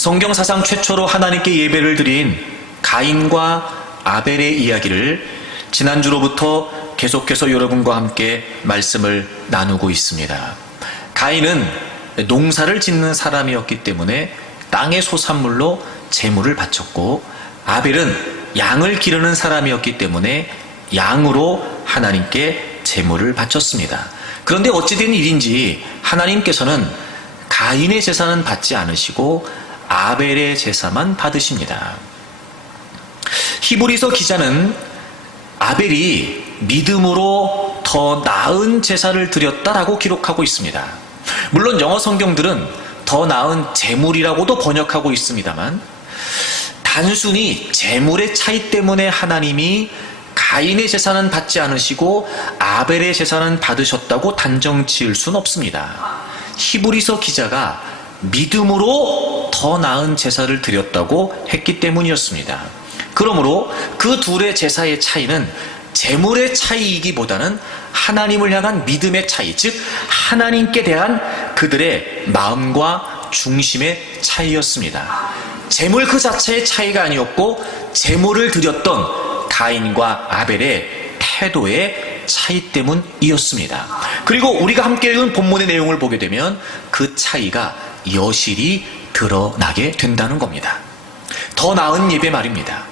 성경사상 최초로 하나님께 예배를 드린 가인과 아벨의 이야기를 지난주로부터 계속해서 여러분과 함께 말씀을 나누고 있습니다. 가인은 농사를 짓는 사람이었기 때문에 땅의 소산물로 제물을 바쳤고, 아벨은 양을 기르는 사람이었기 때문에 양으로 하나님께 제물을 바쳤습니다. 그런데 어찌된 일인지 하나님께서는 가인의 제사는 받지 않으시고 아벨의 제사만 받으십니다. 히브리서 기자는 아벨이 믿음으로 더 나은 제사를 드렸다라고 기록하고 있습니다. 물론 영어 성경들은 더 나은 제물이라고도 번역하고 있습니다만, 단순히 제물의 차이 때문에 하나님이 가인의 제사는 받지 않으시고 아벨의 제사는 받으셨다고 단정 지을 수는 없습니다. 히브리서 기자가 믿음으로 더 나은 제사를 드렸다고 했기 때문이었습니다. 그러므로 그 둘의 제사의 차이는 제물의 차이이기보다는 하나님을 향한 믿음의 차이, 즉 하나님께 대한 그들의 마음과 중심의 차이였습니다. 제물 그 자체의 차이가 아니었고, 제물을 드렸던 가인과 아벨의 태도의 차이 때문이었습니다. 그리고 우리가 함께 읽은 본문의 내용을 보게 되면 그 차이가 여실히 드러나게 된다는 겁니다. 더 나은 예배 말입니다.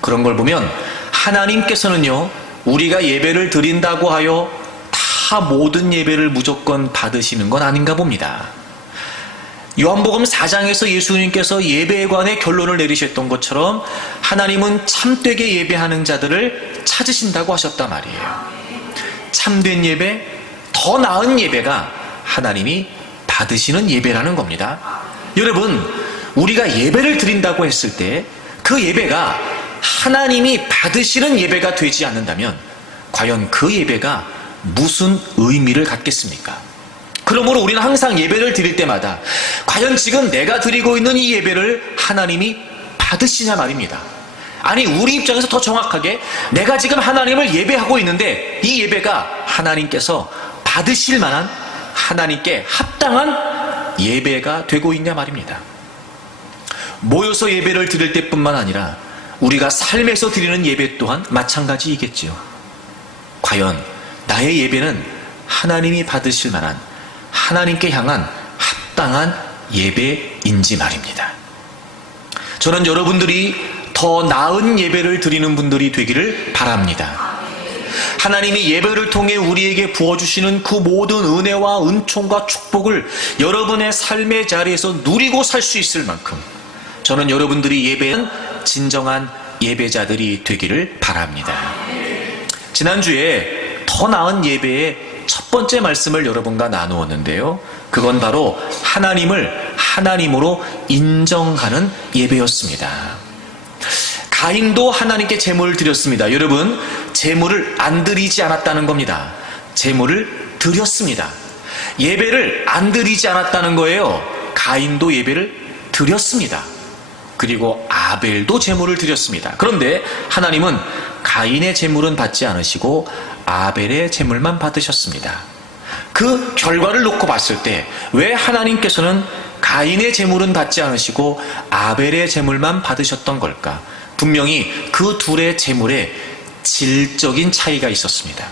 그런 걸 보면 하나님께서는요, 우리가 예배를 드린다고 하여 다 모든 예배를 무조건 받으시는 건 아닌가 봅니다. 요한복음 4장에서 예수님께서 예배에 관해 결론을 내리셨던 것처럼 하나님은 참되게 예배하는 자들을 찾으신다고 하셨단 말이에요. 참된 예배, 더 나은 예배가 하나님이 받으시는 예배라는 겁니다. 여러분, 우리가 예배를 드린다고 했을 때 그 예배가 하나님이 받으시는 예배가 되지 않는다면 과연 그 예배가 무슨 의미를 갖겠습니까? 그러므로 우리는 항상 예배를 드릴 때마다 과연 지금 내가 드리고 있는 이 예배를 하나님이 받으시냐 말입니다. 아니, 우리 입장에서 더 정확하게 내가 지금 하나님을 예배하고 있는데 이 예배가 하나님께서 받으실 만한, 하나님께 합당한 예배가 되고 있냐 말입니다. 모여서 예배를 드릴 때뿐만 아니라 우리가 삶에서 드리는 예배 또한 마찬가지이겠지요. 과연 나의 예배는 하나님이 받으실 만한, 하나님께 향한 합당한 예배인지 말입니다. 저는 여러분들이 더 나은 예배를 드리는 분들이 되기를 바랍니다. 하나님이 예배를 통해 우리에게 부어주시는 그 모든 은혜와 은총과 축복을 여러분의 삶의 자리에서 누리고 살 수 있을 만큼 저는 여러분들이 예배는 진정한 예배자들이 되기를 바랍니다. 지난주에 더 나은 예배의 첫 번째 말씀을 여러분과 나누었는데요, 그건 바로 하나님을 하나님으로 인정하는 예배였습니다. 가인도 하나님께 제물을 드렸습니다. 여러분, 제물을 안 드리지 않았다는 겁니다. 제물을 드렸습니다. 예배를 안 드리지 않았다는 거예요. 가인도 예배를 드렸습니다. 그리고 아벨도 제물을 드렸습니다. 그런데 하나님은 가인의 제물은 받지 않으시고 아벨의 제물만 받으셨습니다. 그 결과를 놓고 봤을 때 왜 하나님께서는 가인의 제물은 받지 않으시고 아벨의 제물만 받으셨던 걸까? 분명히 그 둘의 제물에 질적인 차이가 있었습니다.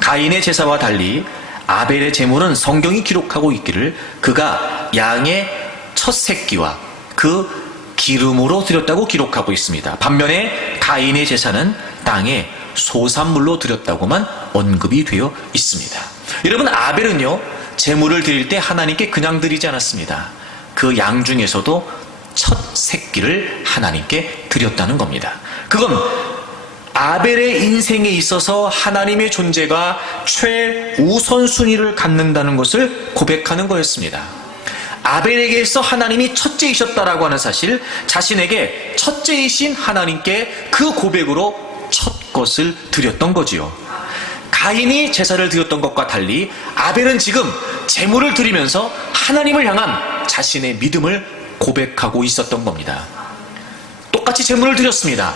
가인의 제사와 달리 아벨의 제물은 성경이 기록하고 있기를 그가 양의 첫 새끼와 그 기름으로 드렸다고 기록하고 있습니다. 반면에 가인의 제사는 땅의 소산물로 드렸다고만 언급이 되어 있습니다. 여러분, 아벨은요, 제물을 드릴 때 하나님께 그냥 드리지 않았습니다. 그 양 중에서도 첫 새끼를 하나님께 드렸다는 겁니다. 그건 아벨의 인생에 있어서 하나님의 존재가 최우선순위를 갖는다는 것을 고백하는 거였습니다. 아벨에게서 하나님이 첫째이셨다라고 하는 사실, 자신에게 첫째이신 하나님께 그 고백으로 첫 것을 드렸던 거지요. 가인이 제사를 드렸던 것과 달리 아벨은 지금 제물을 드리면서 하나님을 향한 자신의 믿음을 고백하고 있었던 겁니다. 똑같이 제물을 드렸습니다.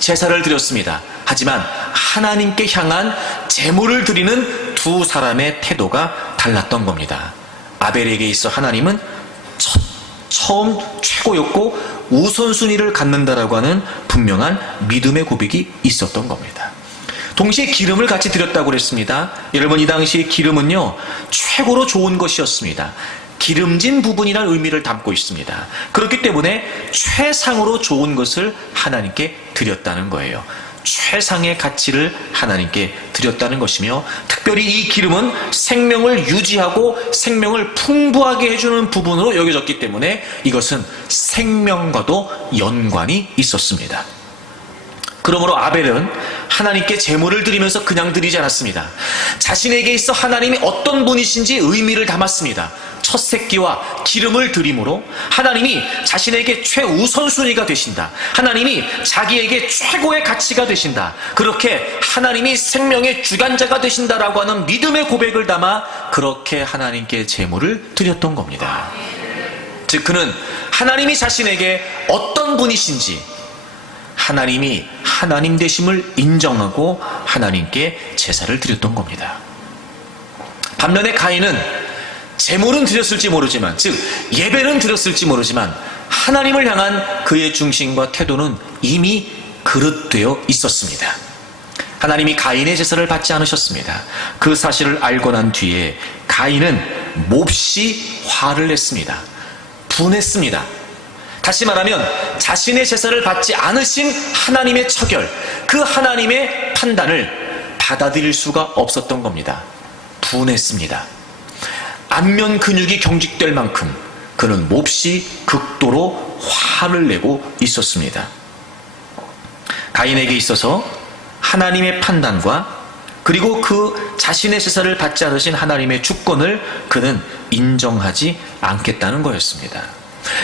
제사를 드렸습니다. 하지만 하나님께 향한 제물을 드리는 두 사람의 태도가 달랐던 겁니다. 아벨에게 있어 하나님은 첫 처음 최고였고 우선순위를 갖는다라고 하는 분명한 믿음의 고백이 있었던 겁니다. 동시에 기름을 같이 드렸다고 그랬습니다. 여러분, 이 당시에 기름은요 최고로 좋은 것이었습니다. 기름진 부분이라는 의미를 담고 있습니다. 그렇기 때문에 최상으로 좋은 것을 하나님께 드렸다는 거예요. 최상의 가치를 하나님께 드렸다는 것이며, 특별히 이 기름은 생명을 유지하고 생명을 풍부하게 해주는 부분으로 여겨졌기 때문에 이것은 생명과도 연관이 있었습니다. 그러므로 아벨은 하나님께 제물을 드리면서 그냥 드리지 않았습니다. 자신에게 있어 하나님이 어떤 분이신지 의미를 담았습니다. 첫 새끼와 기름을 드림으로 하나님이 자신에게 최우선순위가 되신다. 하나님이 자기에게 최고의 가치가 되신다. 그렇게 하나님이 생명의 주관자가 되신다라고 하는 믿음의 고백을 담아 그렇게 하나님께 제물을 드렸던 겁니다. 즉 그는 하나님이 자신에게 어떤 분이신지, 하나님이 하나님 되심을 인정하고 하나님께 제사를 드렸던 겁니다. 반면에 가인은 제물은 드렸을지 모르지만, 즉 예배는 드렸을지 모르지만 하나님을 향한 그의 중심과 태도는 이미 그릇되어 있었습니다. 하나님이 가인의 제사를 받지 않으셨습니다. 그 사실을 알고 난 뒤에 가인은 몹시 화를 냈습니다. 분했습니다. 다시 말하면 자신의 제사를 받지 않으신 하나님의 처결, 그 하나님의 판단을 받아들일 수가 없었던 겁니다. 분했습니다. 안면 근육이 경직될 만큼 그는 몹시 극도로 화를 내고 있었습니다. 가인에게 있어서 하나님의 판단과 그리고 그 자신의 제사를 받지 않으신 하나님의 주권을 그는 인정하지 않겠다는 거였습니다.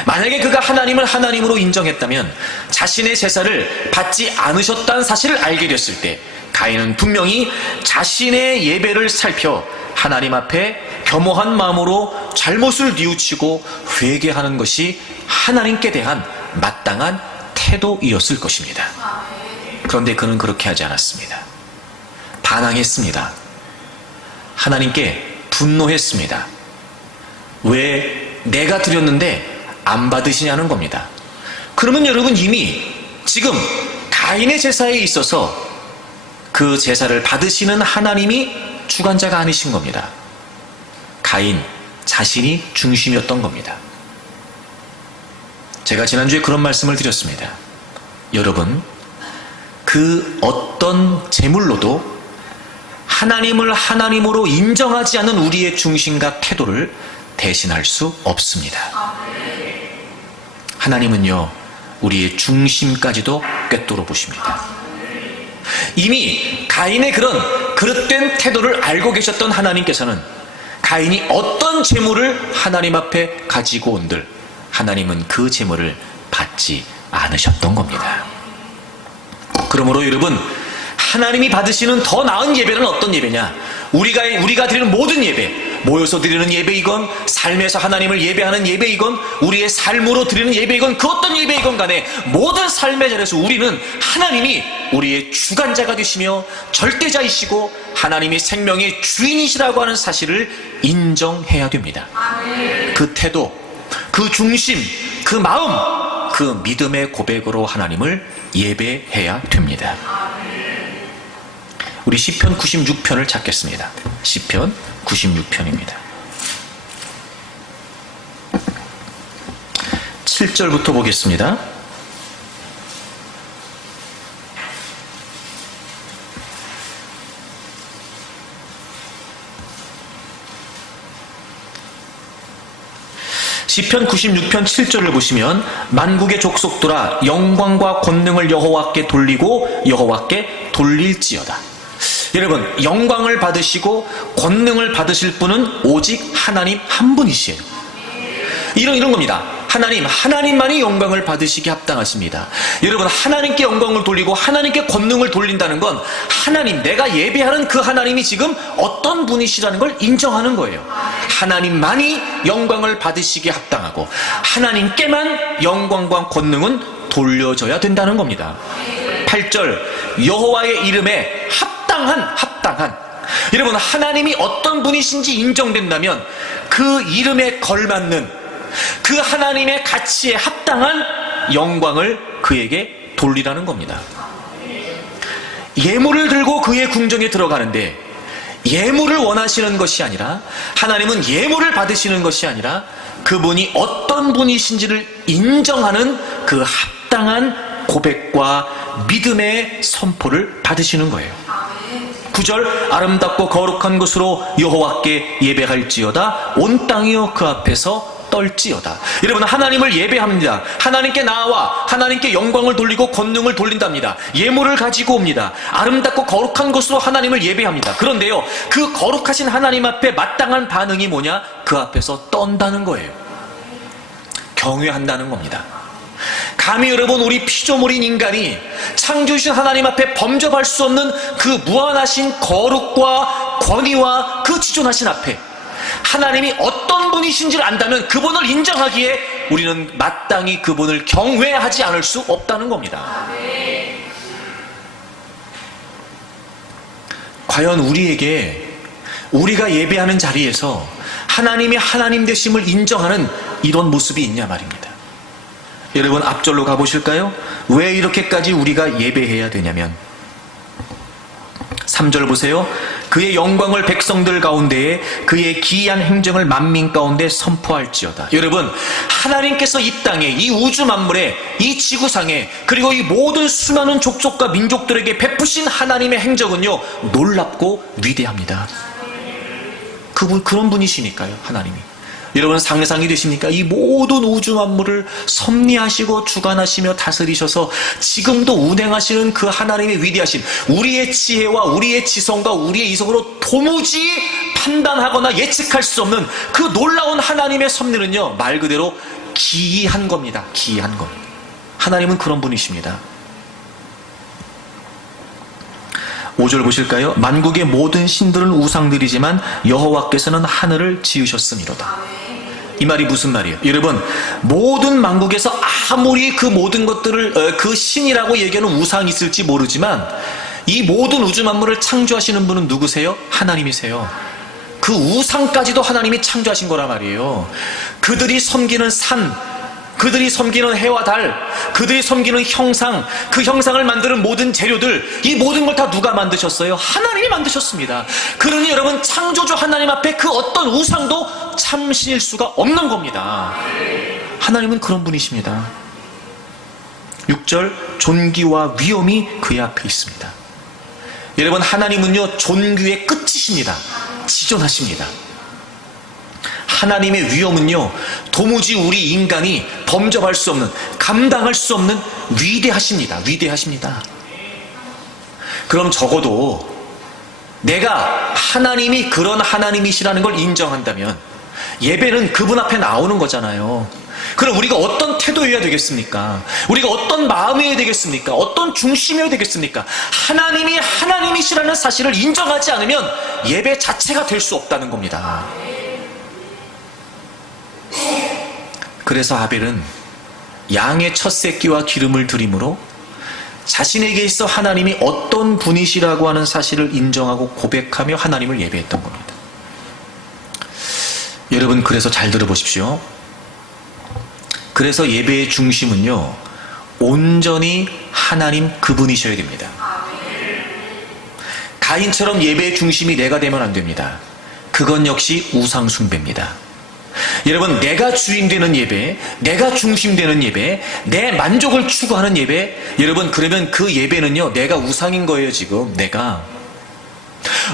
만약에 그가 하나님을 하나님으로 인정했다면 자신의 제사를 받지 않으셨다는 사실을 알게 됐을 때 가인은 분명히 자신의 예배를 살펴 하나님 앞에 겸허한 마음으로 잘못을 뉘우치고 회개하는 것이 하나님께 대한 마땅한 태도이었을 것입니다. 그런데 그는 그렇게 하지 않았습니다. 반항했습니다. 하나님께 분노했습니다. 왜 내가 드렸는데 안 받으시냐는 겁니다. 그러면 여러분, 이미 지금 가인의 제사에 있어서 그 제사를 받으시는 하나님이 주관자가 아니신 겁니다. 가인 자신이 중심이었던 겁니다. 제가 지난주에 그런 말씀을 드렸습니다. 여러분, 그 어떤 제물로도 하나님을 하나님으로 인정하지 않는 우리의 중심과 태도를 대신할 수 없습니다. 하나님은요, 우리의 중심까지도 꿰뚫어 보십니다. 이미 가인의 그런 그릇된 태도를 알고 계셨던 하나님께서는 가인이 어떤 제물을 하나님 앞에 가지고 온들 하나님은 그 제물을 받지 않으셨던 겁니다. 그러므로 여러분, 하나님이 받으시는 더 나은 예배는 어떤 예배냐? 우리가 드리는 모든 예배, 모여서 드리는 예배이건 삶에서 하나님을 예배하는 예배이건 우리의 삶으로 드리는 예배이건 그 어떤 예배이건 간에 모든 삶의 자리에서 우리는 하나님이 우리의 주관자가 되시며 절대자이시고 하나님이 생명의 주인이시라고 하는 사실을 인정해야 됩니다. 그 태도, 그 중심, 그 마음, 그 믿음의 고백으로 하나님을 예배해야 됩니다. 우리 시편 96편을 찾겠습니다. 시편 96편입니다. 7절부터 보겠습니다. 시편 96편 7절을 보시면 만국의 족속들아 영광과 권능을 여호와께 돌리고 여호와께 돌릴지어다. 여러분, 영광을 받으시고 권능을 받으실 분은 오직 하나님 한 분이시에요. 이런 겁니다. 하나님만이 영광을 받으시기 합당하십니다. 여러분, 하나님께 영광을 돌리고 하나님께 권능을 돌린다는 건 하나님, 내가 예배하는 그 하나님이 지금 어떤 분이시라는 걸 인정하는 거예요. 하나님만이 영광을 받으시기 합당하고 하나님께만 영광과 권능은 돌려져야 된다는 겁니다. 8절, 여호와의 이름에 합당한. 여러분, 하나님이 어떤 분이신지 인정된다면 그 이름에 걸맞는, 그 하나님의 가치에 합당한 영광을 그에게 돌리라는 겁니다. 예물을 들고 그의 궁정에 들어가는데 예물을 원하시는 것이 아니라, 하나님은 예물을 받으시는 것이 아니라 그분이 어떤 분이신지를 인정하는 그 합당한 고백과 믿음의 선포를 받으시는 거예요. 9절, 아름답고 거룩한 것으로 여호와께 예배할지어다. 온 땅이여 그 앞에서 떨지어다. 여러분, 하나님을 예배합니다. 하나님께 나와 하나님께 영광을 돌리고 권능을 돌린답니다. 예물을 가지고 옵니다. 아름답고 거룩한 것으로 하나님을 예배합니다. 그런데요, 그 거룩하신 하나님 앞에 마땅한 반응이 뭐냐? 그 앞에서 떤다는 거예요. 경외한다는 겁니다. 감히 여러분, 우리 피조물인 인간이 창조주신 하나님 앞에 범접할 수 없는 그 무한하신 거룩과 권위와 그 지존하신 앞에 하나님이 어떤 분이신지를 안다면 그분을 인정하기에 우리는 마땅히 그분을 경외하지 않을 수 없다는 겁니다. 과연 우리에게, 우리가 예배하는 자리에서 하나님이 하나님 되심을 인정하는 이런 모습이 있냐 말입니다. 여러분, 앞절로 가보실까요? 왜 이렇게까지 우리가 예배해야 되냐면 3절 보세요. 그의 영광을 백성들 가운데에, 그의 기이한 행정을 만민 가운데 선포할지어다. 여러분, 하나님께서 이 땅에, 이 우주 만물에, 이 지구상에, 그리고 이 모든 수많은 족속과 민족들에게 베푸신 하나님의 행적은요, 놀랍고 위대합니다. 그분, 그런 분이시니까요, 하나님이. 여러분, 상상이 되십니까? 이 모든 우주 만물을 섭리하시고 주관하시며 다스리셔서 지금도 운행하시는 그 하나님의 위대하신, 우리의 지혜와 우리의 지성과 우리의 이성으로 도무지 판단하거나 예측할 수 없는 그 놀라운 하나님의 섭리는요, 말 그대로 기이한 겁니다. 기이한 것. 하나님은 그런 분이십니다. 5절 보실까요? 만국의 모든 신들은 우상들이지만 여호와께서는 하늘을 지으셨음이로다. 이 말이 무슨 말이에요? 여러분, 모든 만국에서 아무리 그 모든 것들을 그 신이라고 얘기하는 우상이 있을지 모르지만 이 모든 우주 만물을 창조하시는 분은 누구세요? 하나님이세요. 그 우상까지도 하나님이 창조하신 거란 말이에요. 그들이 섬기는 산, 그들이 섬기는 해와 달, 그들이 섬기는 형상, 그 형상을 만드는 모든 재료들, 이 모든 걸 다 누가 만드셨어요? 하나님이 만드셨습니다. 그러니 여러분, 창조주 하나님 앞에 그 어떤 우상도 참신일 수가 없는 겁니다. 하나님은 그런 분이십니다. 6절, 존귀와 위엄이 그의 앞에 있습니다. 여러분, 하나님은요, 존귀의 끝이십니다. 지존하십니다. 하나님의 위엄은요, 도무지 우리 인간이 범접할 수 없는, 감당할 수 없는 위대하십니다. 위대하십니다. 그럼 적어도 내가 하나님이 그런 하나님이시라는 걸 인정한다면 예배는 그분 앞에 나오는 거잖아요. 그럼 우리가 어떤 태도여야 되겠습니까? 우리가 어떤 마음이어야 되겠습니까? 어떤 중심이어야 되겠습니까? 하나님이 하나님이시라는 사실을 인정하지 않으면 예배 자체가 될 수 없다는 겁니다. 그래서 아벨은 양의 첫 새끼와 기름을 드림으로 자신에게 있어 하나님이 어떤 분이시라고 하는 사실을 인정하고 고백하며 하나님을 예배했던 겁니다. 여러분, 그래서 잘 들어보십시오. 그래서 예배의 중심은요, 온전히 하나님 그분이셔야 됩니다. 가인처럼 예배의 중심이 내가 되면 안 됩니다. 그건 역시 우상 숭배입니다. 여러분, 내가 주인 되는 예배, 내가 중심 되는 예배, 내 만족을 추구하는 예배, 여러분, 그러면 그 예배는요, 내가 우상인 거예요. 지금 내가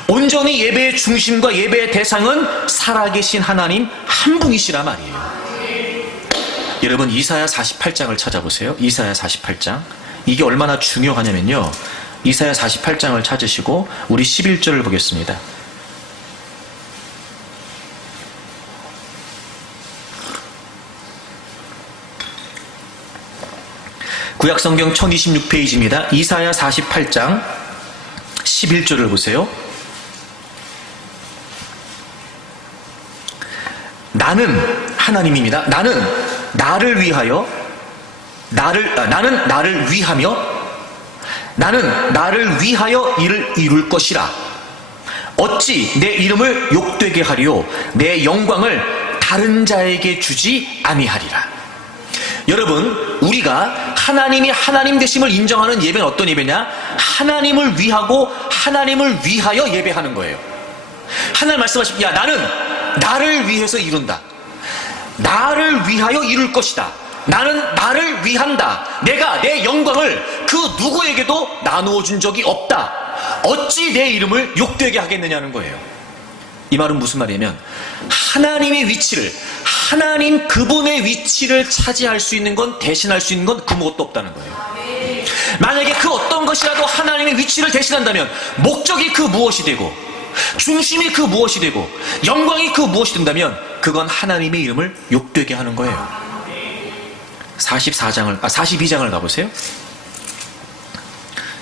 온전히 예배의 중심과 예배의 대상은 살아계신 하나님 한 분이시라 말이에요. 여러분, 이사야 48장을 찾아보세요. 이사야 48장. 이게 얼마나 중요하냐면요, 이사야 48장을 찾으시고 우리 11절을 보겠습니다. 구약성경 1026페이지입니다. 이사야 48장 11절을 보세요. 나는, 하나님입니다. 나는 나를 위하며 이를 이룰 것이라. 어찌 내 이름을 욕되게 하리요, 내 영광을 다른 자에게 주지 아니하리라. 여러분, 우리가 하나님이 하나님 되심을 인정하는 예배는 어떤 예배냐? 하나님을 위하고 하나님을 위하여 예배하는 거예요. 하나님 말씀하시면, 야, 나는 나를 위해서 이룬다. 나를 위하여 이룰 것이다. 나는 나를 위한다. 내가 내 영광을 그 누구에게도 나누어 준 적이 없다. 어찌 내 이름을 욕되게 하겠느냐는 거예요. 이 말은 무슨 말이냐면, 하나님의 위치를, 하나님 그분의 위치를 차지할 수 있는 건, 대신할 수 있는 건 그 무엇도 없다는 거예요. 만약에 그 어떤 것이라도 하나님의 위치를 대신한다면 목적이 그 무엇이 되고, 중심이 그 무엇이 되고, 영광이 그 무엇이 된다면 그건 하나님의 이름을 욕되게 하는 거예요. 42장을 가보세요.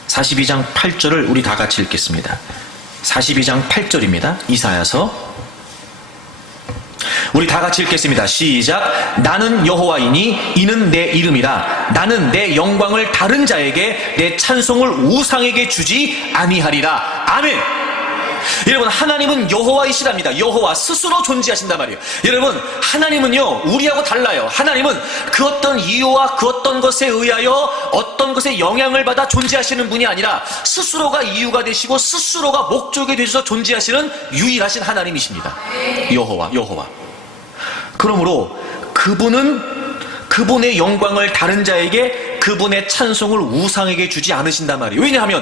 42장 8절을 우리 다 같이 읽겠습니다. 42장 8절입니다. 이사야서. 우리 다 같이 읽겠습니다. 시작. 나는 여호와이니 이는 내 이름이라. 나는 내 영광을 다른 자에게, 내 찬송을 우상에게 주지 아니하리라. 아멘. 여러분, 하나님은 여호와이시랍니다. 여호와 스스로 존재하신단 말이에요. 여러분, 하나님은요, 우리하고 달라요. 하나님은 그 어떤 이유와 그 어떤 것에 의하여 어떤 것에 영향을 받아 존재하시는 분이 아니라 스스로가 이유가 되시고 스스로가 목적이 되셔서 존재하시는 유일하신 하나님이십니다. 여호와. 그러므로 그분은 그분의 영광을 다른 자에게, 그분의 찬송을 우상에게 주지 않으신단 말이에요. 왜냐하면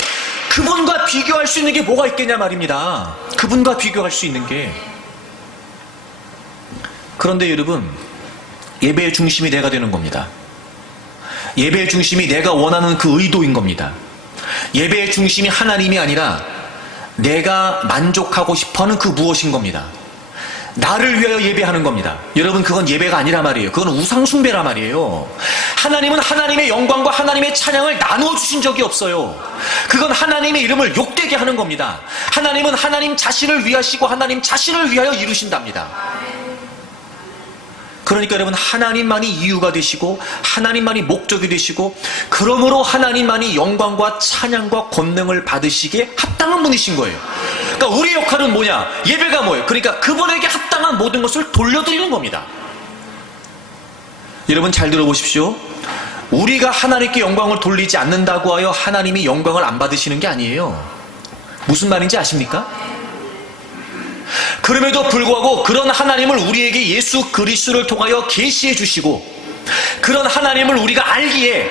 그분과 비교할 수 있는 게 뭐가 있겠냐 말입니다. 그분과 비교할 수 있는 게. 그런데 여러분, 예배의 중심이 내가 되는 겁니다. 예배의 중심이 내가 원하는 그 의도인 겁니다. 예배의 중심이 하나님이 아니라 내가 만족하고 싶어하는 그 무엇인 겁니다. 나를 위하여 예배하는 겁니다. 여러분, 그건 예배가 아니라 말이에요. 그건 우상숭배라 말이에요. 하나님은 하나님의 영광과 하나님의 찬양을 나누어 주신 적이 없어요. 그건 하나님의 이름을 욕되게 하는 겁니다. 하나님은 하나님 자신을 위하시고 하나님 자신을 위하여 이루신답니다. 그러니까 여러분, 하나님만이 이유가 되시고 하나님만이 목적이 되시고, 그러므로 하나님만이 영광과 찬양과 권능을 받으시기에 합당한 분이신 거예요. 그러니까 우리의 역할은 뭐냐? 예배가 뭐예요? 그러니까 그분에게 합당한 모든 것을 돌려드리는 겁니다. 여러분, 잘 들어보십시오. 우리가 하나님께 영광을 돌리지 않는다고 하여 하나님이 영광을 안 받으시는 게 아니에요. 무슨 말인지 아십니까? 그럼에도 불구하고 그런 하나님을 우리에게 예수 그리스도를 통하여 계시해 주시고, 그런 하나님을 우리가 알기에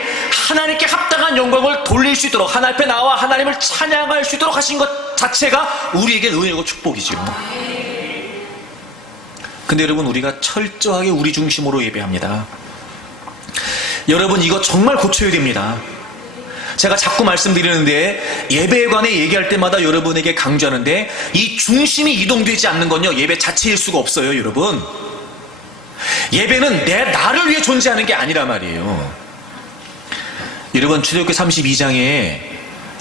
하나님께 합당한 영광을 돌릴 수 있도록, 하나님 앞에 나와 하나님을 찬양할 수 있도록 하신 것 자체가 우리에게 은혜고 축복이지요. 근데 여러분, 우리가 철저하게 우리 중심으로 예배합니다. 여러분, 이거 정말 고쳐야 됩니다. 제가 자꾸 말씀드리는데, 예배에 관해 얘기할 때마다 여러분에게 강조하는데, 이 중심이 이동되지 않는 건요, 예배 자체일 수가 없어요. 여러분, 예배는 나를 위해 존재하는 게 아니라 말이에요. 여러분, 출애굽기 32장에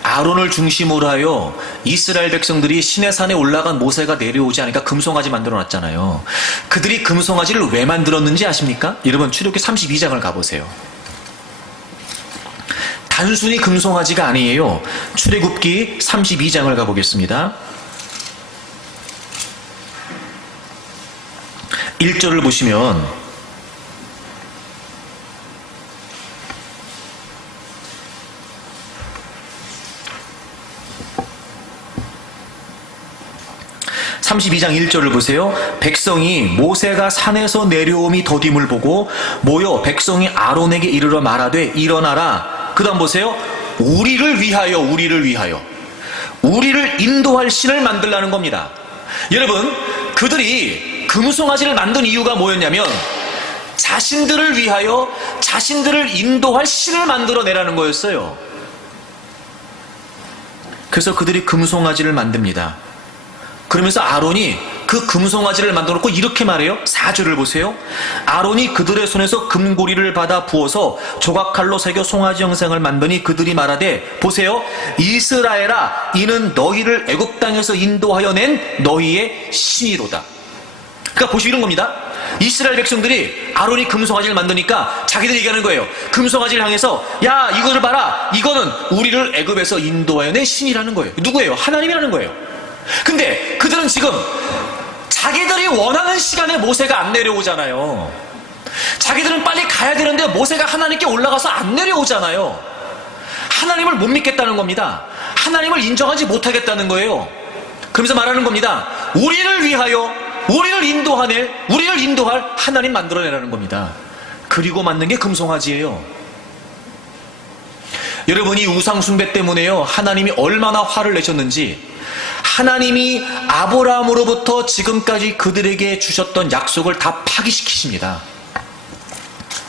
아론을 중심으로 하여 이스라엘 백성들이 시내산에 올라간 모세가 내려오지 않으니까 금송아지 만들어 놨잖아요. 그들이 금송아지를 왜 만들었는지 아십니까? 여러분, 출애굽기 32장을 가보세요. 단순히 금송아지가 아니에요. 출애굽기 32장을 가보겠습니다. 1절을 보시면, (32장) 1절을 보세요. 백성이 모세가 산에서 내려옴이 더딤을 보고 모여 백성이 아론에게 이르러 말하되, 일어나라. 그 다음 보세요. 우리를 위하여 우리를 인도할 신을 만들라는 겁니다. 여러분, 그들이 금송아지를 만든 이유가 뭐였냐면, 자신들을 위하여 자신들을 인도할 신을 만들어내라는 거였어요. 그래서 그들이 금송아지를 만듭니다. 그러면서 아론이 그 금송아지를 만들어 놓고 이렇게 말해요. 4절을 보세요. 아론이 그들의 손에서 금고리를 받아 부어서 조각칼로 새겨 송아지 형상을 만드니 그들이 말하되, 보세요, 이스라엘아, 이는 너희를 애굽 땅에서 인도하여 낸 너희의 신이로다. 그러니까 보시면 이런 겁니다. 이스라엘 백성들이 아론이 금송아지를 만드니까 자기들이 얘기하는 거예요. 금송아지를 향해서, 야, 이거를 봐라, 이거는 우리를 애굽에서 인도하여 낸 신이라는 거예요. 누구예요? 하나님이라는 거예요. 근데 그들은 지금 자기들이 원하는 시간에 모세가 안 내려오잖아요. 자기들은 빨리 가야 되는데 모세가 하나님께 올라가서 안 내려오잖아요. 하나님을 못 믿겠다는 겁니다. 하나님을 인정하지 못하겠다는 거예요. 그러면서 말하는 겁니다. 우리를 위하여 우리를 인도할 하나님 만들어내라는 겁니다. 그리고 만든 게 금송아지예요. 여러분이 우상 숭배 때문에요, 하나님이 얼마나 화를 내셨는지, 하나님이 아브라함으로부터 지금까지 그들에게 주셨던 약속을 다 파기시키십니다.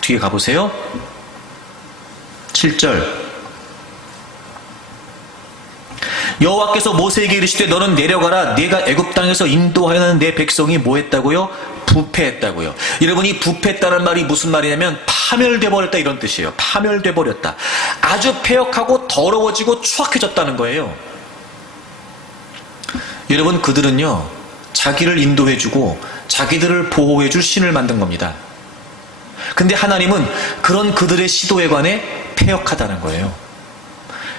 뒤에 가보세요. 7절. 여호와께서 모세에게 이르시되 너는 내려가라. 네가 애굽 땅에서 인도하여는 내 백성이 뭐 했다고요? 부패했다고요. 여러분, 이 부패했다는 말이 무슨 말이냐면 파멸돼 버렸다, 이런 뜻이에요. 파멸돼 버렸다. 아주 폐역하고 더러워지고 추악해졌다는 거예요. 여러분, 그들은요, 자기를 인도해주고 자기들을 보호해줄 신을 만든 겁니다. 근데 하나님은 그런 그들의 시도에 관해 폐역하다는 거예요.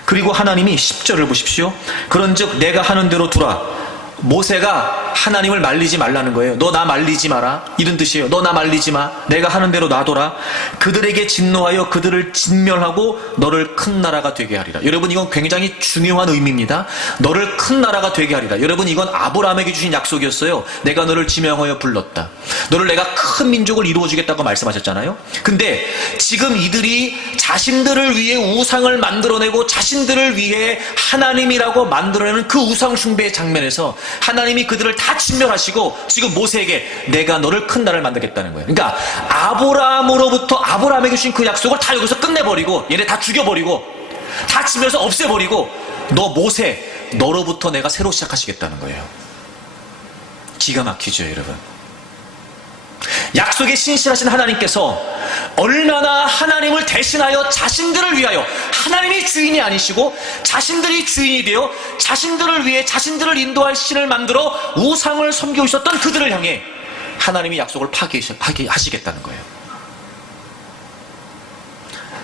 그리고 하나님이 10절을 보십시오. 그런즉 내가 하는 대로 두라. 모세가 하나님을 말리지 말라는 거예요. 너 나 말리지 마라, 이런 뜻이에요. 너 나 말리지 마. 내가 하는 대로 놔둬라. 그들에게 진노하여 그들을 진멸하고 너를 큰 나라가 되게 하리라. 여러분, 이건 굉장히 중요한 의미입니다. 너를 큰 나라가 되게 하리라. 여러분, 이건 아브라함에게 주신 약속이었어요. 내가 너를 지명하여 불렀다. 너를 내가 큰 민족을 이루어주겠다고 말씀하셨잖아요. 근데 지금 이들이 자신들을 위해 우상을 만들어내고 자신들을 위해 하나님이라고 만들어내는 그 우상 숭배의 장면에서 하나님이 그들을 다 진멸하시고 지금 모세에게 내가 너를 큰 나라를 만들겠다는 거예요. 그러니까 아브라함에게 주신 그 약속을 다 여기서 끝내버리고, 얘네 다 죽여버리고, 다 치면서 없애버리고, 너 모세, 너로부터 내가 새로 시작하시겠다는 거예요. 기가 막히죠, 여러분. 약속에 신실하신 하나님께서 얼마나 하나님을 대신하여 자신들을 위하여, 하나님이 주인이 아니시고 자신들이 주인이 되어 자신들을 위해 자신들을 인도할 신을 만들어 우상을 섬기고 있었던 그들을 향해 하나님이 약속을 파기하시겠다는 거예요.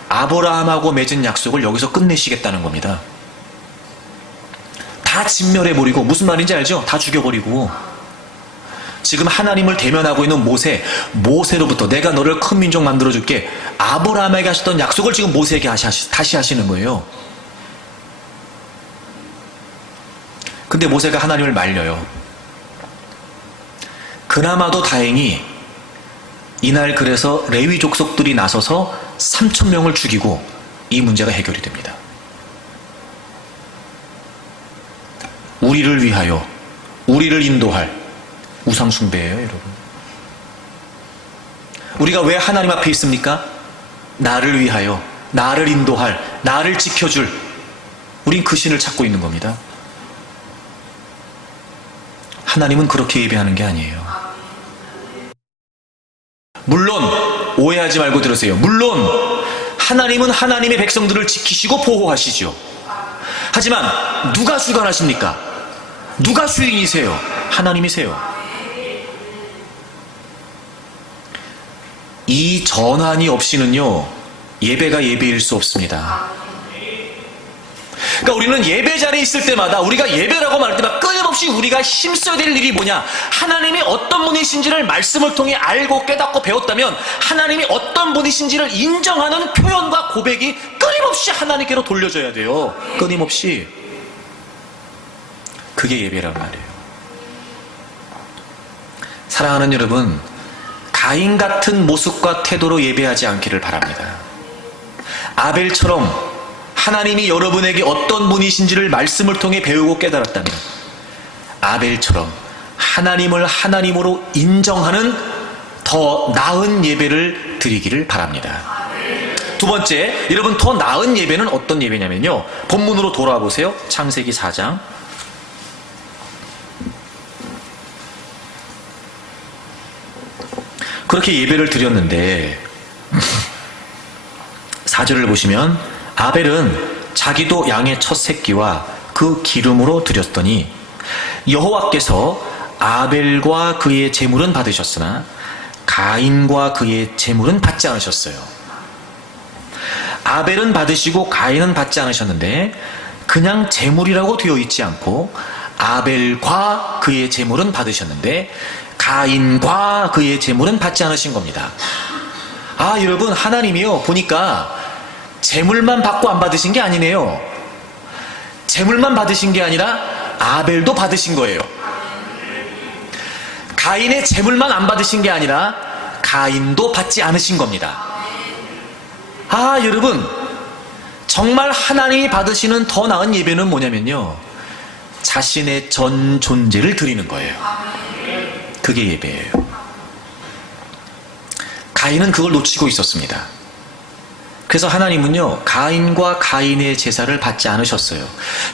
아브라함하고 맺은 약속을 여기서 끝내시겠다는 겁니다. 다 진멸해버리고, 무슨 말인지 알죠? 다 죽여버리고, 지금 하나님을 대면하고 있는 모세로부터 내가 너를 큰 민족 만들어줄게, 아브라함에게 하셨던 약속을 지금 모세에게 다시 하시는 거예요. 근데 모세가 하나님을 말려요. 그나마도 다행히 이날 그래서 레위 족속들이 나서서 3,000명을 죽이고 이 문제가 해결이 됩니다. 우리를 위하여 우리를 인도할 우상 숭배예요, 여러분. 우리가 왜 하나님 앞에 있습니까? 나를 위하여, 나를 인도할, 나를 지켜줄, 우린 그 신을 찾고 있는 겁니다. 하나님은 그렇게 예배하는 게 아니에요. 물론 오해하지 말고 들으세요. 물론 하나님은 하나님의 백성들을 지키시고 보호하시죠. 하지만 누가 주관하십니까? 누가 주인이세요? 하나님이세요. 이 전환이 없이는요, 예배가 예배일 수 없습니다. 그러니까 우리는 예배 자리에 있을 때마다, 우리가 예배라고 말할 때마다 끊임없이 우리가 힘써야 될 일이 뭐냐, 하나님이 어떤 분이신지를 말씀을 통해 알고 깨닫고 배웠다면 하나님이 어떤 분이신지를 인정하는 표현과 고백이 끊임없이 하나님께로 돌려져야 돼요. 끊임없이. 그게 예배란 말이에요. 사랑하는 여러분, 가인 같은 모습과 태도로 예배하지 않기를 바랍니다. 아벨처럼 하나님이 여러분에게 어떤 분이신지를 말씀을 통해 배우고 깨달았다면, 아벨처럼 하나님을 하나님으로 인정하는 더 나은 예배를 드리기를 바랍니다. 두 번째, 여러분, 더 나은 예배는 어떤 예배냐면요, 본문으로 돌아와 보세요. 창세기 4장. 그렇게 예배를 드렸는데 4절을 보시면, 아벨은 자기도 양의 첫 새끼와 그 기름으로 드렸더니 여호와께서 아벨과 그의 제물은 받으셨으나 가인과 그의 제물은 받지 않으셨어요. 아벨은 받으시고 가인은 받지 않으셨는데, 그냥 제물이라고 되어 있지 않고 아벨과 그의 제물은 받으셨는데 가인과 그의 제물은 받지 않으신 겁니다. 아, 여러분, 하나님이요, 보니까 제물만 받고 안 받으신 게 아니네요. 제물만 받으신 게 아니라 아벨도 받으신 거예요. 가인의 제물만 안 받으신 게 아니라 가인도 받지 않으신 겁니다. 아, 여러분, 정말 하나님이 받으시는 더 나은 예배는 뭐냐면요, 자신의 전 존재를 드리는 거예요. 그게 예배예요. 가인은 그걸 놓치고 있었습니다. 그래서 하나님은요, 가인과 가인의 제사를 받지 않으셨어요.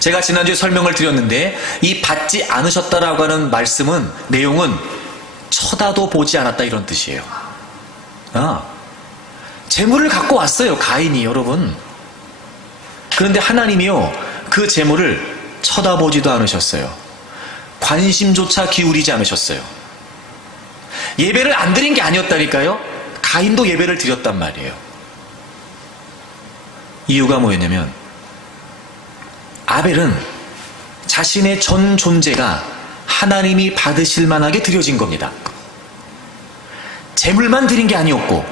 제가 지난주에 설명을 드렸는데, 이 받지 않으셨다라고 하는 말씀은, 내용은 쳐다도 보지 않았다 이런 뜻이에요. 제물을 갖고 왔어요, 가인이, 여러분. 그런데 하나님이요, 그 제물을 쳐다보지도 않으셨어요. 관심조차 기울이지 않으셨어요. 예배를 안 드린 게 아니었다니까요. 가인도 예배를 드렸단 말이에요. 이유가 뭐였냐면, 아벨은 자신의 전 존재가 하나님이 받으실 만하게 드려진 겁니다. 제물만 드린 게 아니었고,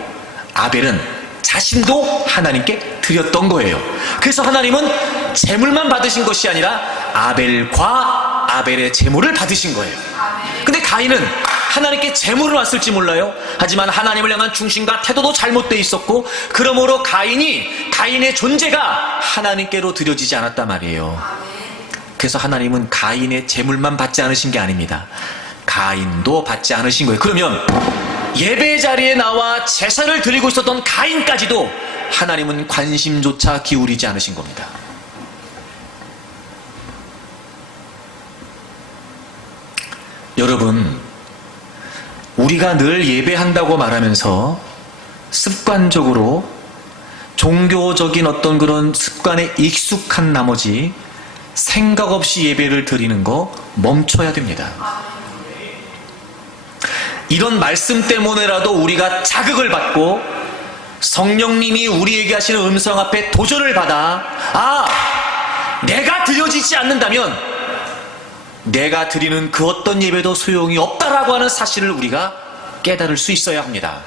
아벨은 자신도 하나님께 드렸던 거예요. 그래서 하나님은 제물만 받으신 것이 아니라 아벨과 아벨의 제물을 받으신 거예요. 근데 가인은 하나님께 제물을 왔을지 몰라요. 하지만 하나님을 향한 중심과 태도도 잘못되어 있었고, 그러므로 가인의 존재가 하나님께로 드려지지 않았단 말이에요. 그래서 하나님은 가인의 제물만 받지 않으신 게 아닙니다. 가인도 받지 않으신 거예요. 그러면 예배 자리에 나와 제사를 드리고 있었던 가인까지도 하나님은 관심조차 기울이지 않으신 겁니다. 여러분, 우리가 늘 예배한다고 말하면서 습관적으로 종교적인 어떤 그런 습관에 익숙한 나머지 생각 없이 예배를 드리는 거 멈춰야 됩니다. 이런 말씀 때문에라도 우리가 자극을 받고 성령님이 우리에게 하시는 음성 앞에 도전을 받아, 내가 드려지지 않는다면 내가 드리는 그 어떤 예배도 소용이 없다라고 하는 사실을 우리가 깨달을 수 있어야 합니다.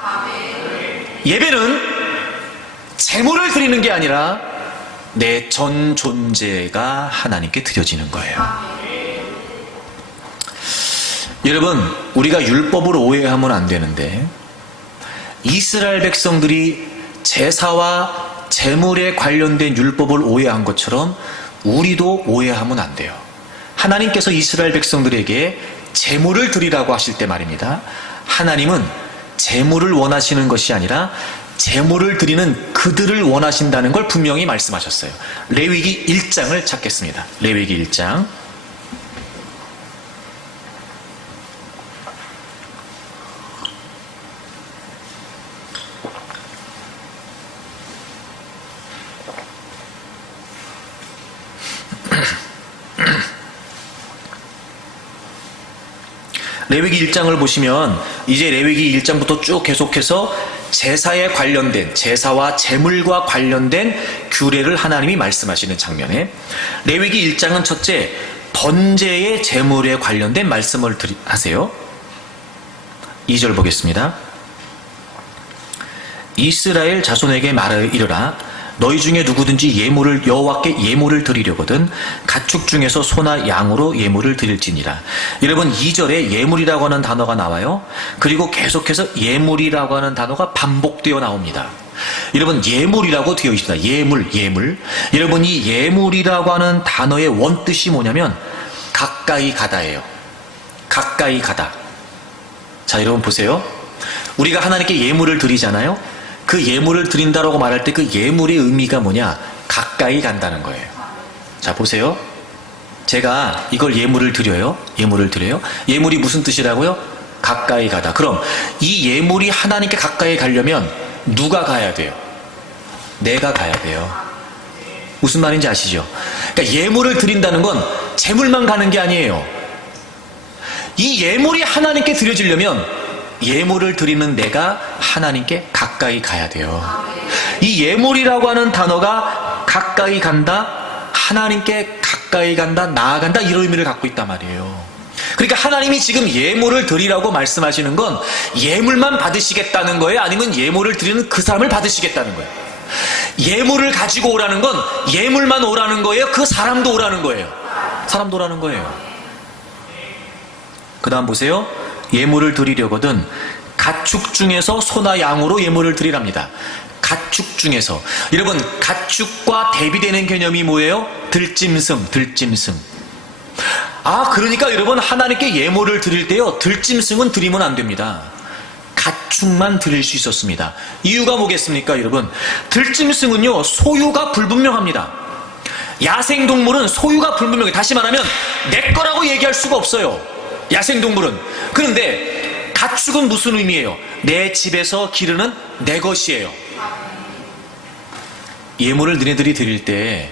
예배는 제물을 드리는 게 아니라 내 전 존재가 하나님께 드려지는 거예요. 여러분, 우리가 율법을 오해하면 안 되는데, 이스라엘 백성들이 제사와 제물에 관련된 율법을 오해한 것처럼 우리도 오해하면 안 돼요. 하나님께서 이스라엘 백성들에게 제물을 드리라고 하실 때 말입니다, 하나님은 제물을 원하시는 것이 아니라 제물을 드리는 그들을 원하신다는 걸 분명히 말씀하셨어요. 레위기 1장을 찾겠습니다. 레위기 1장. 레위기 1장을 보시면 이제 레위기 1장부터 쭉 계속해서 제사에 관련된, 제사와 제물과 관련된 규례를 하나님이 말씀하시는 장면에, 레위기 1장은 첫째 번제의 제물에 관련된 말씀을 하세요. 2절 보겠습니다. 이스라엘 자손에게 말하여 이르라. 너희 중에 누구든지 여호와께 예물을 드리려거든 가축 중에서 소나 양으로 예물을 드릴지니라. 여러분, 2절에 예물이라고 하는 단어가 나와요. 그리고 계속해서 예물이라고 하는 단어가 반복되어 나옵니다. 여러분, 예물이라고 되어 있습니다. 예물. 여러분, 이 예물이라고 하는 단어의 원뜻이 뭐냐면 가까이 가다예요. 가까이 가다. 자, 여러분 보세요. 우리가 하나님께 예물을 드리잖아요. 그 예물을 드린다라고 말할 때 그 예물의 의미가 뭐냐? 가까이 간다는 거예요. 자, 보세요. 제가 이걸 예물을 드려요. 예물이 무슨 뜻이라고요? 가까이 가다. 그럼 이 예물이 하나님께 가까이 가려면 누가 가야 돼요? 내가 가야 돼요. 무슨 말인지 아시죠? 그러니까 예물을 드린다는 건 제물만 가는 게 아니에요. 이 예물이 하나님께 드려지려면 예물을 드리는 내가 하나님께 가까이 가야 돼요. 이 예물이라고 하는 단어가 가까이 간다, 하나님께 가까이 간다, 나아간다, 이런 의미를 갖고 있단 말이에요. 그러니까 하나님이 지금 예물을 드리라고 말씀하시는 건 예물만 받으시겠다는 거예요? 아니면 예물을 드리는 그 사람을 받으시겠다는 거예요? 예물을 가지고 오라는 건 예물만 오라는 거예요? 그 사람도 오라는 거예요? 사람도 오라는 거예요. 그 다음 보세요. 예물을 드리려거든 가축 중에서 소나 양으로 예물을 드리랍니다. 가축 중에서. 여러분, 가축과 대비되는 개념이 뭐예요? 들짐승. 그러니까 여러분, 하나님께 예물을 드릴 때요, 들짐승은 드리면 안 됩니다. 가축만 드릴 수 있었습니다. 이유가 뭐겠습니까, 여러분? 들짐승은요, 소유가 불분명합니다. 야생동물은 소유가 불분명해요. 다시 말하면, 내 거라고 얘기할 수가 없어요. 야생동물은. 그런데, 가축은 무슨 의미예요? 내 집에서 기르는 내 것이에요. 예물을 너네들이 드릴 때,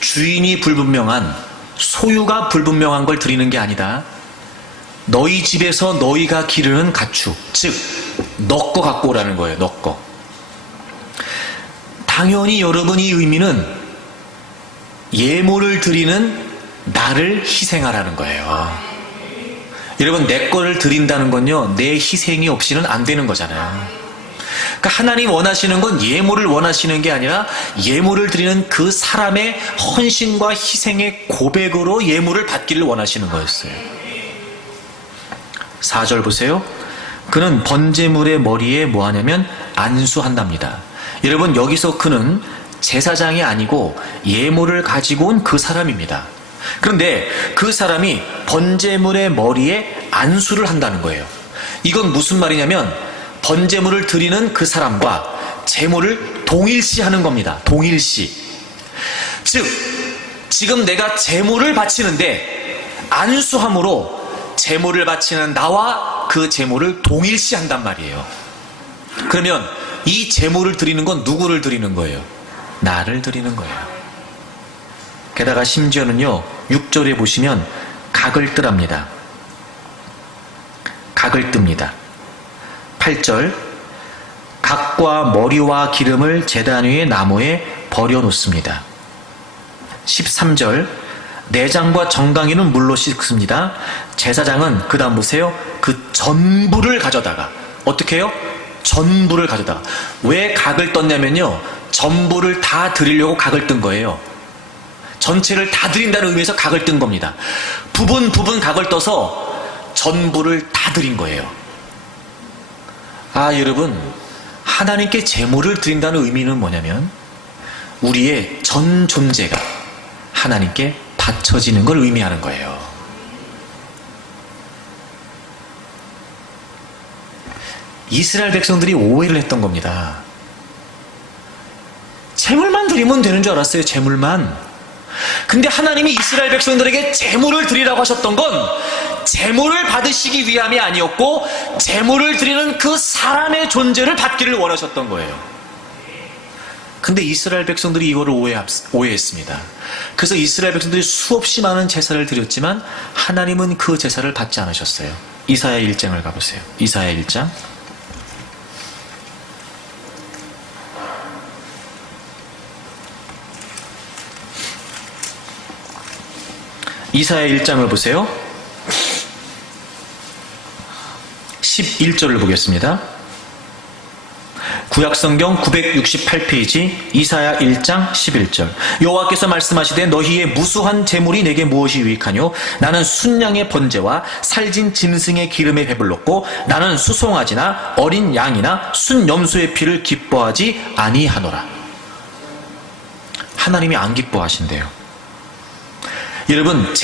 주인이 불분명한, 소유가 불분명한 걸 드리는 게 아니다. 너희 집에서 너희가 기르는 가축, 즉 너 거 갖고 오라는 거예요. 너 거. 당연히 여러분, 이 의미는 예물을 드리는 나를 희생하라는 거예요. 여러분, 내 거를 드린다는 건요, 내 희생이 없이는 안 되는 거잖아요. 그러니까 하나님 원하시는 건 예물을 원하시는 게 아니라 예물을 드리는 그 사람의 헌신과 희생의 고백으로 예물을 받기를 원하시는 거였어요. 4절 보세요. 그는 번제물의 머리에 뭐 하냐면 안수한답니다. 여러분, 여기서 그는 제사장이 아니고 예물을 가지고 온 그 사람입니다. 그런데 그 사람이 번제물의 머리에 안수를 한다는 거예요. 이건 무슨 말이냐면 번제물을 드리는 그 사람과 제물을 동일시하는 겁니다. 동일시. 즉, 지금 내가 제물을 바치는데 안수함으로 제물을 바치는 나와 그 제물을 동일시한단 말이에요. 그러면 이 제물을 드리는 건 누구를 드리는 거예요? 나를 드리는 거예요. 게다가 심지어는요, 6절에 보시면 각을 뜨랍니다. 각을 뜹니다. 8절, 각과 머리와 기름을 제단 위에 나무에 버려놓습니다. 13절, 내장과 정강이는 물로 씻습니다. 제사장은 그 다음 보세요. 그 전부를 가져다가, 어떻게 해요? 전부를 가져다가. 왜 각을 떴냐면요, 전부를 다 드리려고 각을 뜬 거예요. 전체를 다 드린다는 의미에서 각을 뜬 겁니다. 부분 각을 떠서 전부를 다 드린 거예요. 여러분, 하나님께 제물을 드린다는 의미는 뭐냐면 우리의 전 존재가 하나님께 바쳐지는 걸 의미하는 거예요. 이스라엘 백성들이 오해를 했던 겁니다. 제물만 드리면 되는 줄 알았어요. 제물만. 근데 하나님이 이스라엘 백성들에게 제물을 드리라고 하셨던 건 제물을 받으시기 위함이 아니었고 제물을 드리는 그 사람의 존재를 받기를 원하셨던 거예요. 근데 이스라엘 백성들이 이거를 오해했습니다. 그래서 이스라엘 백성들이 수없이 많은 제사를 드렸지만 하나님은 그 제사를 받지 않으셨어요. 이사야 1장을 가보세요. 이사야 1장. 이사야 1장을 보세요. 11절을 보겠습니다. 구약성경 968페이지 이사야 1장 11절. 여호와께서 말씀하시되 너희의 무수한 재물이 내게 무엇이 유익하뇨? 나는 순양의 번제와 살진 짐승의 기름에 배불렀고 나는 수송아지나 어린 양이나 순염소의 피를 기뻐하지 아니하노라. 하나님이 안 기뻐하신대요. 여러분,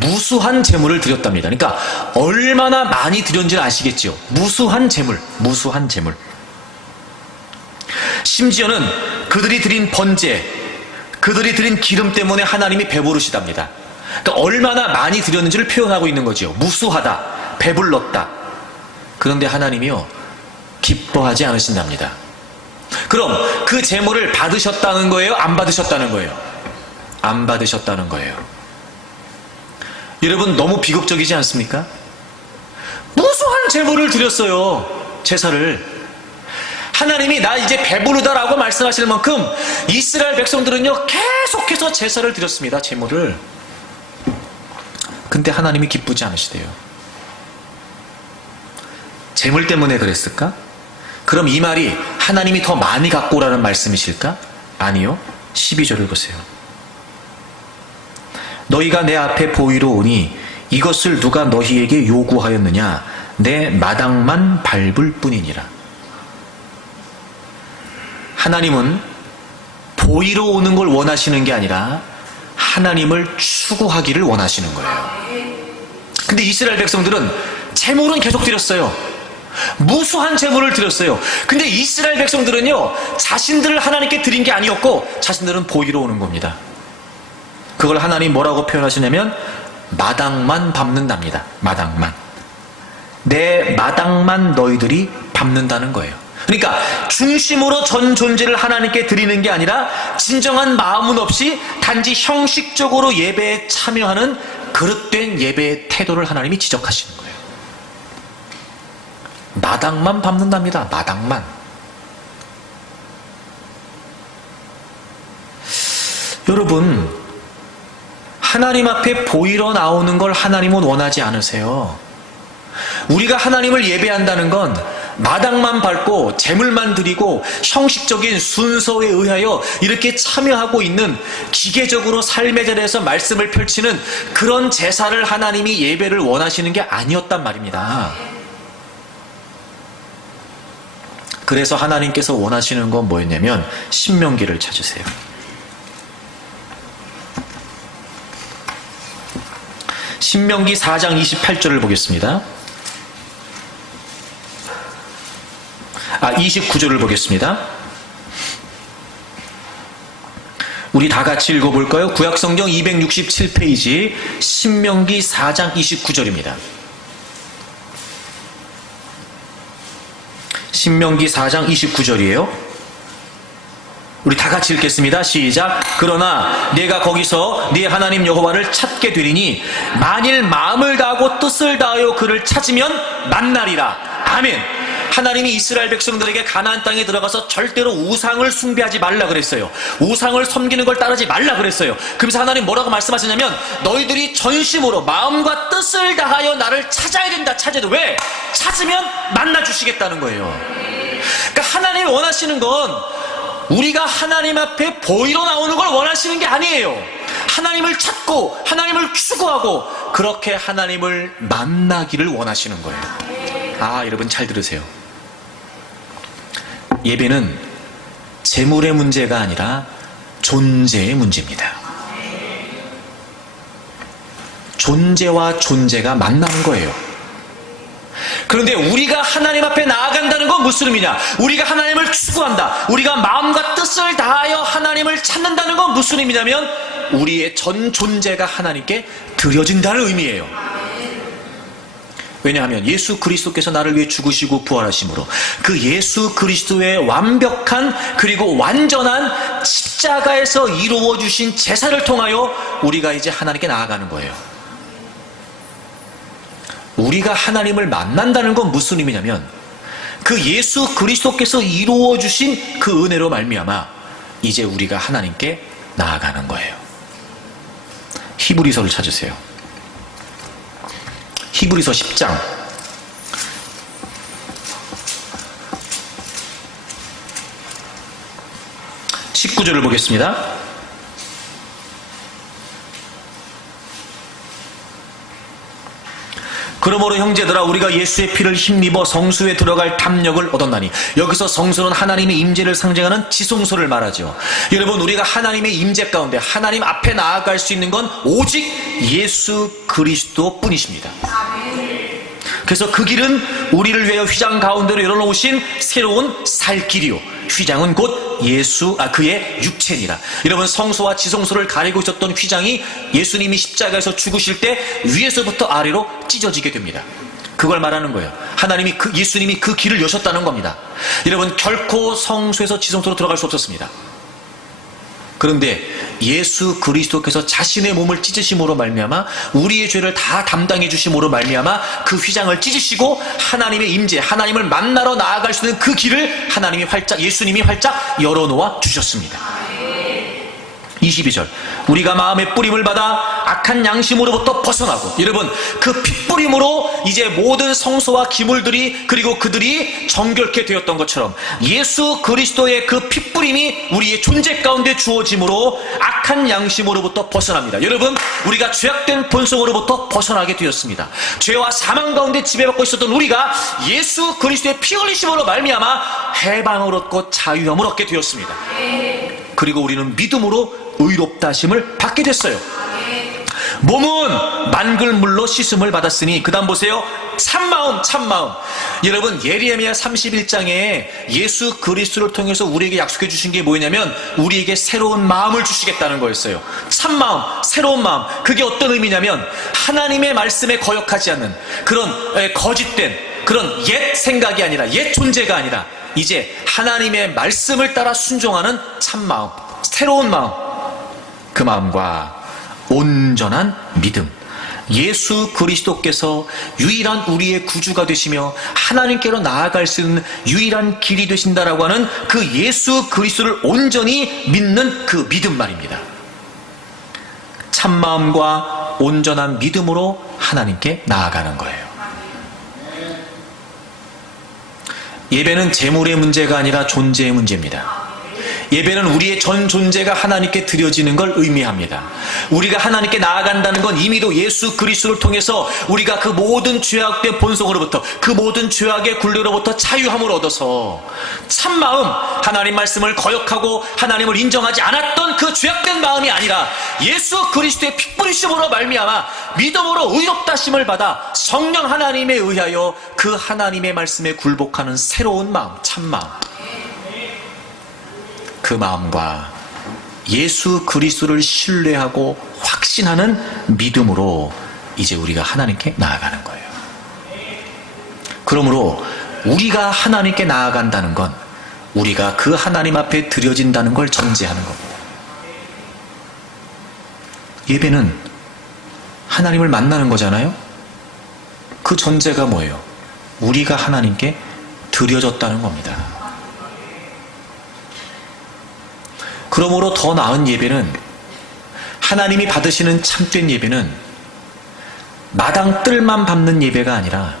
무수한 재물을 드렸답니다. 그러니까 얼마나 많이 드렸는지는 아시겠죠? 무수한 재물. 심지어는 그들이 드린 번제, 그들이 드린 기름 때문에 하나님이 배부르시답니다. 그러니까 얼마나 많이 드렸는지를 표현하고 있는 거죠. 무수하다, 배불렀다. 그런데 하나님이요, 기뻐하지 않으신답니다. 그럼 그 재물을 받으셨다는 거예요? 안 받으셨다는 거예요? 안 받으셨다는 거예요. 여러분, 너무 비극적이지 않습니까? 무수한 제물을 드렸어요. 제사를. 하나님이 나 이제 배부르다라고 말씀하실 만큼 이스라엘 백성들은요 계속해서 제사를 드렸습니다. 제물을. 근데 하나님이 기쁘지 않으시대요. 재물 때문에 그랬을까? 그럼 이 말이 하나님이 더 많이 갖고 오라는 말씀이실까? 아니요. 12절을 보세요. 너희가 내 앞에 보이러 오니 이것을 누가 너희에게 요구하였느냐? 내 마당만 밟을 뿐이니라. 하나님은 보이러 오는 걸 원하시는 게 아니라 하나님을 추구하기를 원하시는 거예요. 근데 이스라엘 백성들은 제물은 계속 드렸어요. 무수한 제물을 드렸어요. 근데 이스라엘 백성들은요, 자신들을 하나님께 드린 게 아니었고 자신들은 보이러 오는 겁니다. 그걸 하나님 뭐라고 표현하시냐면 마당만 밟는답니다. 마당만. 내 마당만 너희들이 밟는다는 거예요. 그러니까 중심으로 전 존재를 하나님께 드리는 게 아니라 진정한 마음은 없이 단지 형식적으로 예배에 참여하는 그릇된 예배의 태도를 하나님이 지적하시는 거예요. 마당만 밟는답니다. 마당만. 여러분, 하나님 앞에 보이러 나오는 걸 하나님은 원하지 않으세요. 우리가 하나님을 예배한다는 건 마당만 밟고 제물만 드리고 형식적인 순서에 의하여 이렇게 참여하고 있는 기계적으로 삶의 자리에서 말씀을 펼치는 그런 제사를 하나님이 예배를 원하시는 게 아니었단 말입니다. 그래서 하나님께서 원하시는 건 뭐였냐면 신명기를 찾으세요. 신명기 4장 28절을 보겠습니다. 29절을 보겠습니다. 우리 다 같이 읽어볼까요? 구약성경 267페이지 신명기 4장 29절입니다. 신명기 4장 29절이에요. 우리 다 같이 읽겠습니다. 시작. 그러나 내가 거기서 네 하나님 여호와를 찾게 되리니 만일 마음을 다하고 뜻을 다하여 그를 찾으면 만나리라. 아멘. 하나님이 이스라엘 백성들에게 가나안 땅에 들어가서 절대로 우상을 숭배하지 말라 그랬어요. 우상을 섬기는 걸 따르지 말라 그랬어요. 그래서 하나님 뭐라고 말씀하시냐면 너희들이 전심으로 마음과 뜻을 다하여 나를 찾아야 된다. 찾아야 돼. 왜? 찾으면 만나주시겠다는 거예요. 그러니까 하나님이 원하시는 건 우리가 하나님 앞에 보이러 나오는 걸 원하시는 게 아니에요. 하나님을 찾고 하나님을 추구하고 그렇게 하나님을 만나기를 원하시는 거예요. 여러분 잘 들으세요. 예배는 재물의 문제가 아니라 존재의 문제입니다. 존재와 존재가 만나는 거예요. 그런데 우리가 하나님 앞에 나아간다는 건 무슨 의미냐? 우리가 하나님을 추구한다. 우리가 마음과 뜻을 다하여 하나님을 찾는다는 건 무슨 의미냐면 우리의 전 존재가 하나님께 드려진다는 의미예요. 왜냐하면 예수 그리스도께서 나를 위해 죽으시고 부활하심으로 그 예수 그리스도의 완벽한 그리고 완전한 십자가에서 이루어주신 제사를 통하여 우리가 이제 하나님께 나아가는 거예요. 우리가 하나님을 만난다는 건 무슨 의미냐면 그 예수 그리스도께서 이루어주신 그 은혜로 말미암아 이제 우리가 하나님께 나아가는 거예요. 히브리서를 찾으세요. 히브리서 10장 19절을 보겠습니다. 그러므로 형제들아 우리가 예수의 피를 힘입어 성소에 들어갈 담력을 얻었나니. 여기서 성소는 하나님의 임재를 상징하는 지성소를 말하죠. 여러분, 우리가 하나님의 임재 가운데 하나님 앞에 나아갈 수 있는 건 오직 예수 그리스도 뿐이십니다. 그래서 그 길은 우리를 위하여 휘장 가운데로 열어놓으신 새로운 살 길이요, 휘장은 곧 그의 육체니라. 여러분, 성소와 지성소를 가리고 있었던 휘장이 예수님이 십자가에서 죽으실 때 위에서부터 아래로 찢어지게 됩니다. 그걸 말하는 거예요. 예수님이 그 길을 여셨다는 겁니다. 여러분, 결코 성소에서 지성소로 들어갈 수 없었습니다. 그런데 예수 그리스도께서 자신의 몸을 찢으심으로 말미암아 우리의 죄를 다 담당해 주심으로 말미암아 그 휘장을 찢으시고 하나님의 임재, 하나님을 만나러 나아갈 수 있는 그 길을 예수님이 활짝 열어놓아 주셨습니다. 22절, 우리가 마음의 뿌림을 받아 악한 양심으로부터 벗어나고, 여러분 그 핏뿌림으로 이제 모든 성소와 기물들이, 그리고 그들이 정결케 되었던 것처럼 예수 그리스도의 그 핏뿌림이 우리의 존재 가운데 주어짐으로 악한 양심으로부터 벗어납니다. 여러분, 우리가 죄악된 본성으로부터 벗어나게 되었습니다. 죄와 사망 가운데 지배받고 있었던 우리가 예수 그리스도의 피 흘리심으로 말미암아 해방을 얻고 자유함을 얻게 되었습니다. 그리고 우리는 믿음으로 의롭다 하심을 받게 됐어요. 몸은 만글물로 씻음을 받았으니, 그 다음 보세요. 참마음, 참마음. 여러분, 예레미야 31장에 예수 그리스도를 통해서 우리에게 약속해 주신 게 뭐냐면 우리에게 새로운 마음을 주시겠다는 거였어요. 참마음, 새로운 마음. 그게 어떤 의미냐면 하나님의 말씀에 거역하지 않는 그런 거짓된 그런 옛 생각이 아니라, 옛 존재가 아니라 이제 하나님의 말씀을 따라 순종하는 참마음, 새로운 마음. 그 마음과 온전한 믿음, 예수 그리스도께서 유일한 우리의 구주가 되시며 하나님께로 나아갈 수 있는 유일한 길이 되신다라고 하는 그 예수 그리스도를 온전히 믿는 그 믿음 말입니다. 참마음과 온전한 믿음으로 하나님께 나아가는 거예요. 예배는 재물의 문제가 아니라 존재의 문제입니다. 예배는 우리의 전 존재가 하나님께 드려지는 걸 의미합니다. 우리가 하나님께 나아간다는 건 이미도 예수 그리스도를 통해서 우리가 그 모든 죄악된 본성으로부터, 그 모든 죄악의 굴레로부터 자유함을 얻어서 참마음, 하나님 말씀을 거역하고 하나님을 인정하지 않았던 그 죄악된 마음이 아니라 예수 그리스도의 핏부리심으로 말미암아 믿음으로 의롭다 심을 받아 성령 하나님에 의하여 그 하나님의 말씀에 굴복하는 새로운 마음, 참마음. 그 마음과 예수 그리스도를 신뢰하고 확신하는 믿음으로 이제 우리가 하나님께 나아가는 거예요. 그러므로 우리가 하나님께 나아간다는 건 우리가 그 하나님 앞에 드려진다는 걸 전제하는 겁니다. 예배는 하나님을 만나는 거잖아요. 그 전제가 뭐예요? 우리가 하나님께 드려졌다는 겁니다. 그러므로 더 나은 예배는, 하나님이 받으시는 참된 예배는 마당 뜰만 밟는 예배가 아니라,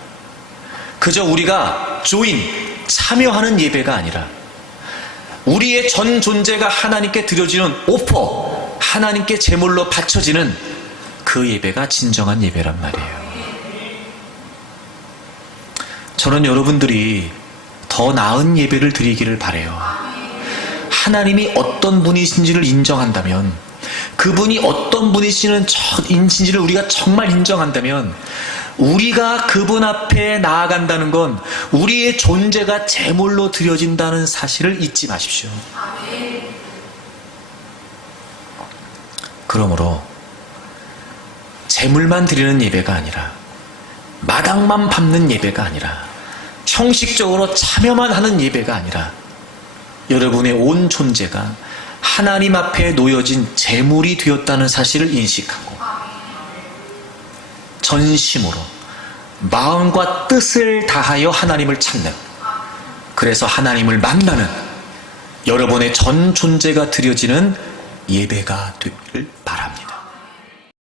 그저 우리가 참여하는 예배가 아니라 우리의 전 존재가 하나님께 드려지는 오퍼, 하나님께 제물로 바쳐지는 그 예배가 진정한 예배란 말이에요. 저는 여러분들이 더 나은 예배를 드리기를 바라요. 하나님이 어떤 분이신지를 인정한다면, 그분이 어떤 분이신지를 우리가 정말 인정한다면, 우리가 그분 앞에 나아간다는 건 우리의 존재가 제물로 드려진다는 사실을 잊지 마십시오. 그러므로 제물만 드리는 예배가 아니라, 마당만 밟는 예배가 아니라, 형식적으로 참여만 하는 예배가 아니라, 여러분의 온 존재가 하나님 앞에 놓여진 제물이 되었다는 사실을 인식하고 전심으로 마음과 뜻을 다하여 하나님을 찾는, 그래서 하나님을 만나는 여러분의 전 존재가 드려지는 예배가 되기를 바랍니다.